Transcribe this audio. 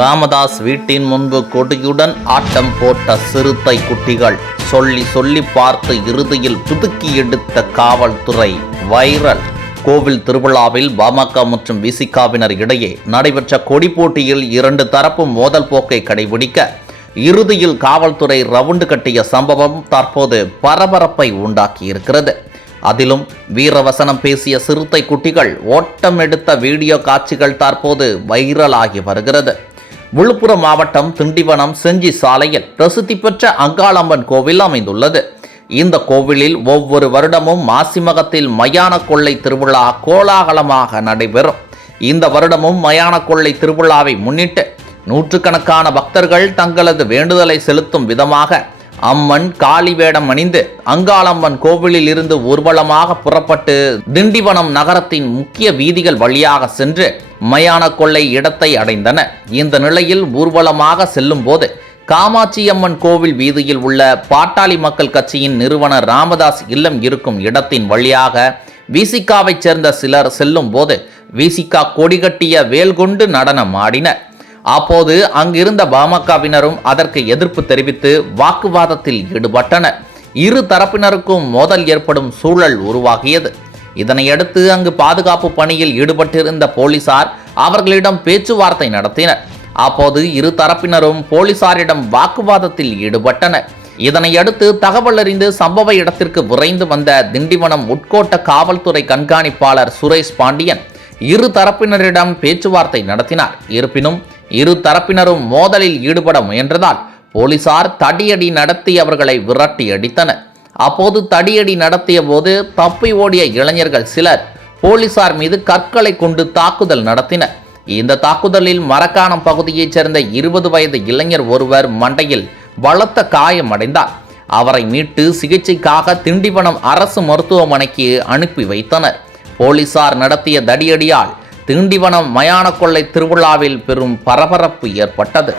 ராமதாஸ் வீட்டின் முன்பு கொடியுடன் ஆட்டம் போட்ட சிறுத்தை குட்டிகள் சொல்லி சொல்லி பார்த்து இறுதியில் துதுக்கி எடுத்த காவல்துறை வைரல். கோவில் திருவிழாவில் பாமக மற்றும் விசிகாவினர் இடையே நடைபெற்ற கொடி போட்டியில் இரண்டு தரப்பும் மோதல் போக்கை கடைபிடிக்க இறுதியில் காவல்துறை ரவுண்டு கட்டிய சம்பவம் தற்போது பரபரப்பை உண்டாக்கியிருக்கிறது. அதிலும் வீரவசனம் பேசிய சிறுத்தை குட்டிகள் ஓட்டம் எடுத்த வீடியோ காட்சிகள் தற்போது வைரலாகி வருகிறது. விழுப்புரம் மாவட்டம் திண்டிவனம் செஞ்சி சாலையில் பிரசித்தி பெற்ற அங்காளம்மன் கோவில் அமைந்துள்ளது. இந்த கோவிலில் ஒவ்வொரு வருடமும் மாசிமகத்தில் மயான கொள்ளை திருவிழா கோலாகலமாக நடைபெறும். இந்த வருடமும் மயான கொள்ளை திருவிழாவை முன்னிட்டு நூற்றுக்கணக்கான பக்தர்கள் தங்களது வேண்டுதலை செலுத்தும் விதமாக அம்மன் காளி வேடம் அணிந்து அங்காளம்மன் கோவிலில் இருந்து ஊர்வலமாக புறப்பட்டு திண்டிவனம் நகரத்தின் முக்கிய வீதிகள் வழியாக சென்று மயான கொள்ளை இடத்தை அடைந்தன. இந்த நிலையில் ஊர்வலமாக செல்லும் போது காமாட்சியம்மன் கோவில் வீதியில் உள்ள பாட்டாளி மக்கள் கட்சியின் நிறுவனர் ராமதாஸ் இல்லம் இருக்கும் இடத்தின் வழியாக விசிகாவைச் சேர்ந்த சிலர் செல்லும் போது விசிகா கொடிகட்டிய வேல்கொண்டு நடனம் ஆடினர் அப்போது அங்கிருந்த பாமகவினரும் அதற்கு எதிர்ப்பு தெரிவித்து வாக்குவாதத்தில் ஈடுபட்டனர். இரு தரப்பினருக்கும் மோதல் ஏற்படும் சூழல் உருவாகியது. இதனையடுத்து அங்கு பாதுகாப்பு பணியில் ஈடுபட்டிருந்த போலீசார் அவர்களிடம் பேச்சுவார்த்தை நடத்தினர். அப்போது இரு தரப்பினரும் போலீசாரிடம் வாக்குவாதத்தில் ஈடுபட்டனர். இதனையடுத்து தகவல் அறிந்து சம்பவ இடத்திற்கு விரைந்து வந்த திண்டிவனம் உட்கோட்ட காவல்துறை கண்காணிப்பாளர் சுரேஷ் பாண்டியன் இரு தரப்பினரிடம் பேச்சுவார்த்தை நடத்தினார். இருப்பினும் இரு தரப்பினரும் மோதலில் ஈடுபட முயன்றதால் போலீசார் தடியடி நடத்தி அவர்களை விரட்டி அடித்தனர். அப்போது தடியடி நடத்திய போது தப்பி ஓடிய இளைஞர்கள் சிலர் போலீசார் மீது கற்களை கொண்டு தாக்குதல் நடத்தினர். இந்த தாக்குதலில் மரக்காணம் பகுதியைச் சேர்ந்த இருபது வயது இளைஞர் ஒருவர் மண்டையில் பலத்த காயம் அடைந்தார். அவரை மீட்டு சிகிச்சைக்காக திண்டிவனம் அரசு மருத்துவமனைக்கு அனுப்பி வைத்தனர். போலீசார் நடத்திய தடியடியால் திண்டிவனம் மயான கொள்ளை திருவிழாவில் பெரும் பரபரப்பு ஏற்பட்டது.